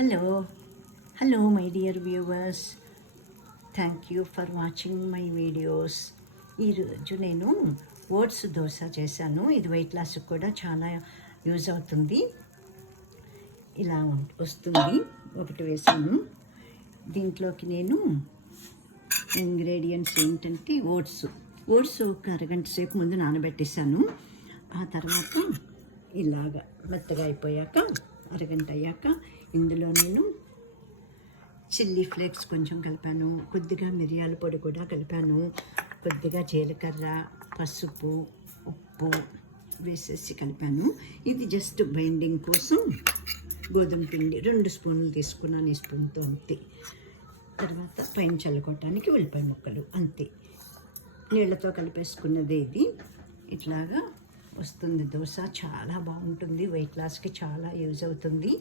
Hello my dear viewers, thank you for watching my videos. ఈరోజు నేను oats dosa చేశాను. ఇది వెయిట్ లాస్కి కూడా చాలా యూజ్ అవుతుంది. ఇలా వస్తుంది. ఒకటి వేసాను. దీంట్లోకి నేను ఇంగ్రీడియంట్స్ ఏంటంటే ఓట్స్ ఒక అరగంట సేపు ముందు నానబెట్టేసాను. ఆ తర్వాత ఇలాగా మెత్తగా అయిపోయాక అరగంట అయ్యాక ఇందులో నేను చిల్లీ ఫ్లేక్స్ కొంచెం కలిపాను, కొద్దిగా మిరియాల పొడి కూడా కలిపాను, కొద్దిగా జీలకర్ర, పసుపు, ఉప్పు వేసేసి కలిపాను. ఇది జస్ట్ బైండింగ్ కోసం గోధుమ పిండి 2 స్పూన్లు తీసుకున్నాను, ఈ స్పూన్తో అంతే. తర్వాత పైన చల్లుకోవటానికి ఉల్లిపాయ ముక్కలు అంతే. నీళ్ళతో కలిపేసుకున్నది ఇది. ఇట్లాగా వస్తుంది దోశ. చాలా బాగుంటుంది, వెయిట్ లాస్కి చాలా యూజ్ అవుతుంది.